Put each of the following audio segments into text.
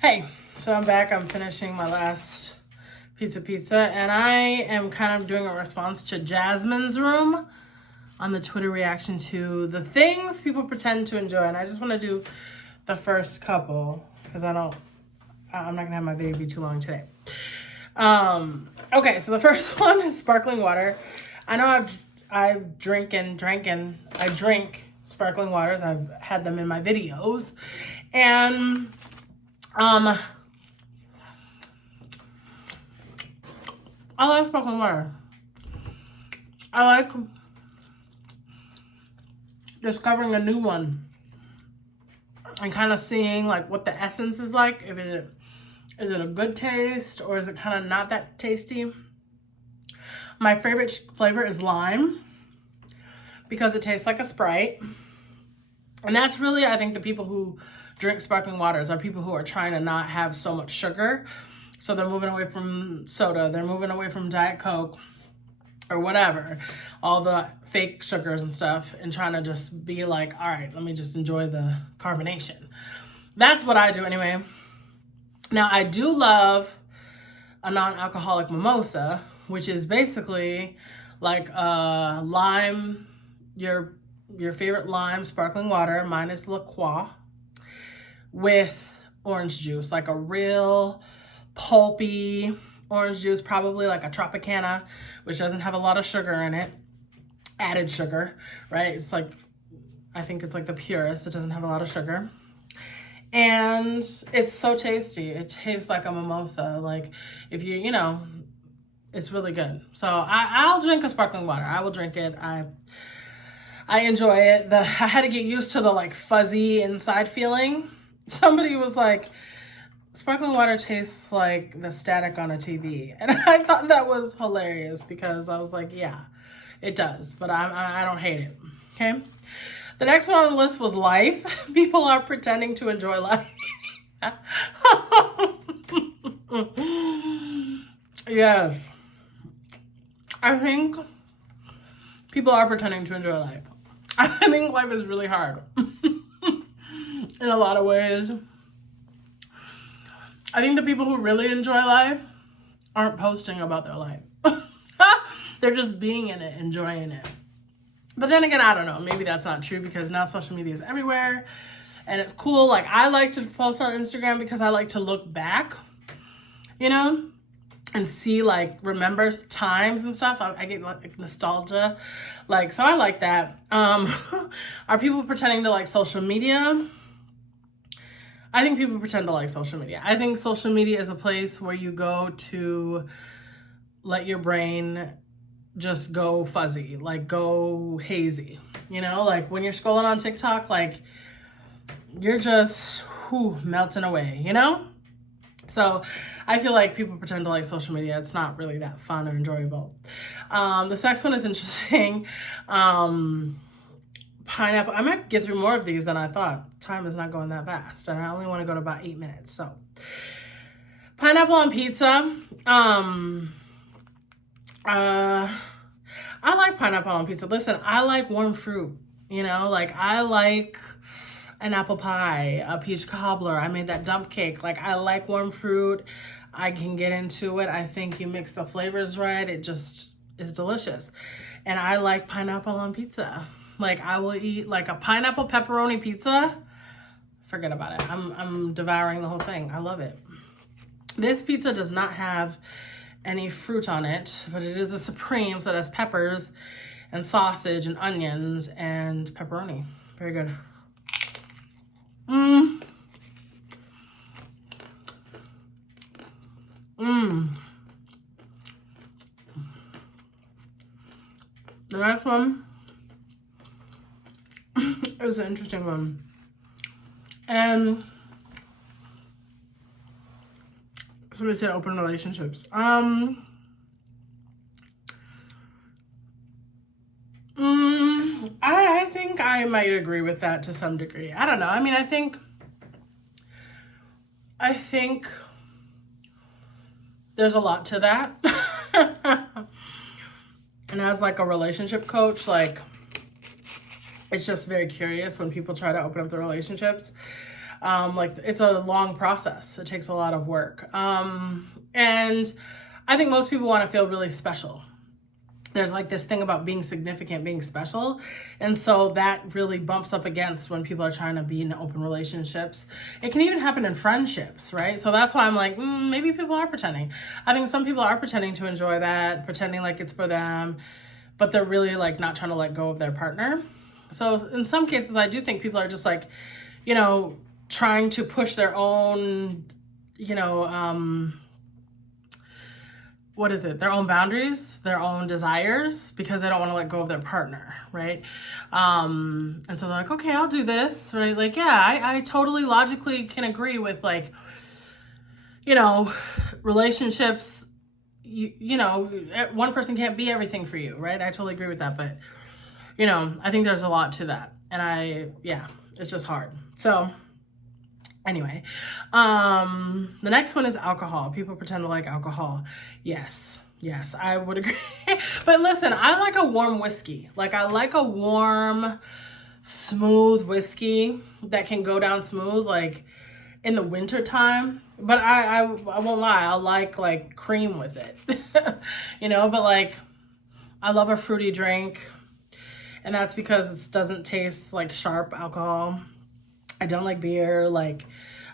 Hey, so I'm back. I'm finishing my last pizza, and I am kind of doing a response to Jasmine's room on the Twitter reaction to the things people pretend to enjoy. And I just want to do the first couple because I'm not gonna have my video be too long today. Okay, so the first one is sparkling water. I know I drink sparkling waters. I've had them in my videos, and I like sparkling water. I like discovering a new one and kind of seeing like what the essence is like. Is it a good taste or is it kind of not that tasty? My favorite flavor is lime because it tastes like a Sprite. And that's really, I think, the people who drink sparkling waters are people who are trying to not have so much sugar. So they're moving away from soda, they're moving away from Diet Coke or whatever, all the fake sugars and stuff, and trying to just be like, all right, let me just enjoy the carbonation. That's what I do anyway. Now, I do love a non-alcoholic mimosa, which is basically like lime, your favorite lime sparkling water, mine is La Croix, with orange juice, like a real pulpy orange juice, probably like a Tropicana, which doesn't have a lot of sugar in it, added sugar, right? It's like, I think it's like the purest, it doesn't have a lot of sugar. And it's so tasty. It tastes like a mimosa. Like if it's really good. So I'll drink a sparkling water. I will drink it. I enjoy it. I had to get used to the like fuzzy inside feeling. Somebody was like, sparkling water tastes like the static on a TV. And I thought that was hilarious because I was like, yeah, it does. But I don't hate it, okay? The next one on the list was life. People are pretending to enjoy life. Yes. I think people are pretending to enjoy life. I think life is really hard. In a lot of ways. I think the people who really enjoy life aren't posting about their life. They're just being in it, enjoying it. But then again, I don't know. Maybe that's not true because now social media is everywhere and it's cool. Like I like to post on Instagram because I like to look back, and see like remember times and stuff. I get like nostalgia. Like, so I like that. Are people pretending to like social media? I think people pretend to like social media. I think social media is a place where you go to let your brain just go fuzzy, like go hazy, like when you're scrolling on TikTok, like you're just melting away, So I feel like people pretend to like social media. It's not really that fun or enjoyable. This next one is interesting. Pineapple. I might get through more of these than I thought. Time is not going that fast, and I only want to go to about 8 minutes. So pineapple on pizza. I like pineapple on pizza. Listen, I like warm fruit, like I like an apple pie, a peach cobbler. I made that dump cake. Like I like warm fruit. I can get into it. I think you mix the flavors right. It just is delicious. And I like pineapple on pizza. Like I will eat like a pineapple pepperoni pizza. Forget about it. I'm devouring the whole thing. I love it. This pizza does not have any fruit on it, but it is a supreme, so it has peppers and sausage and onions and pepperoni. Very good. The next one is an interesting one. And somebody said open relationships. I think I might agree with that to some degree. I don't know. I mean, I think there's a lot to that. And as like a relationship coach, like it's just very curious when people try to open up their relationships. Like it's a long process. It takes a lot of work. And I think most people want to feel really special. There's like this thing about being significant, being special. And so that really bumps up against when people are trying to be in open relationships. It can even happen in friendships, right? So that's why I'm like, maybe people are pretending. I think some people are pretending to enjoy that, pretending like it's for them, but they're really like not trying to let go of their partner. So in some cases, I do think people are just like, you know, trying to push their own, you know, what is it? Their own boundaries, their own desires, because they don't want to let go of their partner, right? And so they're like, okay, I'll do this, right? Like, yeah, I totally logically can agree with like, you know, relationships, you know, one person can't be everything for you, right? I totally agree with that. But, you know, I think there's a lot to that. And it's just hard. So anyway, the next one is alcohol. People pretend to like alcohol. Yes, I would agree. But listen, I like a warm whiskey. Like I like a warm, smooth whiskey that can go down smooth, like in the winter time. But I won't lie, I like cream with it, you know, but like I love a fruity drink, and that's because it doesn't taste like sharp alcohol. I don't like beer. Like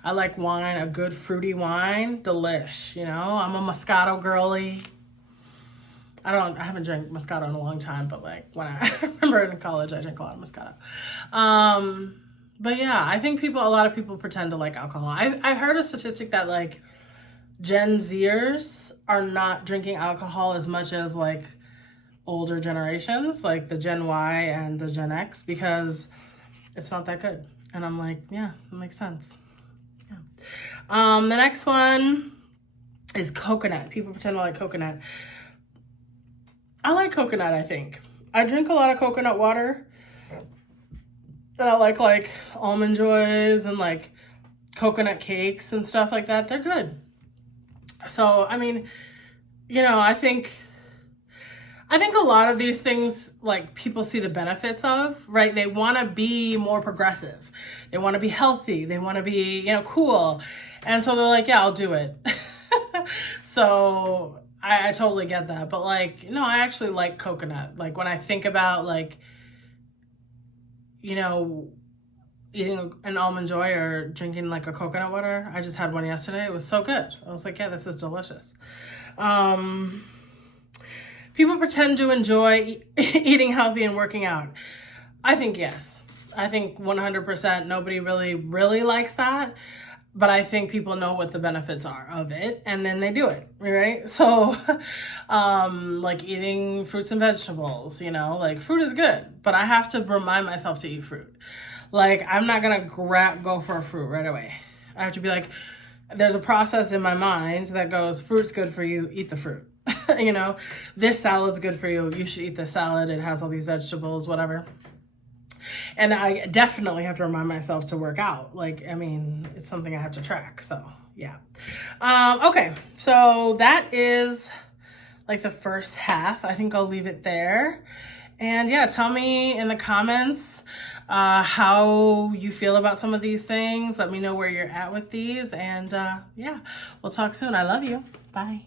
I like wine, a good fruity wine, delish, you know. I'm a Moscato girly. I haven't drank Moscato in a long time, but like when I remember in college, I drank a lot of Moscato. But yeah, I think a lot of people pretend to like alcohol. I heard a statistic that like Gen Zers are not drinking alcohol as much as like older generations, like the Gen Y and the Gen X, because it's not that good. And I'm like, yeah, that makes sense. Yeah. The next one is coconut. People pretend to like coconut. I like coconut, I think. I drink a lot of coconut water. And I like almond joys and like coconut cakes and stuff like that. They're good. So, I mean, you know, I think a lot of these things, like people see the benefits of, right? They want to be more progressive. They want to be healthy. They want to be, you know, cool. And so they're like, yeah, I'll do it. So I totally get that. But like, no, I actually like coconut. Like when I think about like, you know, eating an almond joy or drinking like a coconut water. I just had one yesterday. It was so good. I was like, yeah, this is delicious. People pretend to enjoy eating healthy and working out. I think yes. I think 100% nobody really likes that. But I think people know what the benefits are of it, and then they do it, right? So, like eating fruits and vegetables, you know, like fruit is good, but I have to remind myself to eat fruit. Like, I'm not gonna go for a fruit right away. I have to be like, there's a process in my mind that goes, fruit's good for you, eat the fruit. You know, this salad's good for you, you should eat the salad, it has all these vegetables, whatever. And I definitely have to remind myself to work out. Like, I mean, it's something I have to track. So, yeah. Okay, so that is like the first half. I think I'll leave it there. And yeah, tell me in the comments how you feel about some of these things. Let me know where you're at with these. And yeah, we'll talk soon. I love you. Bye.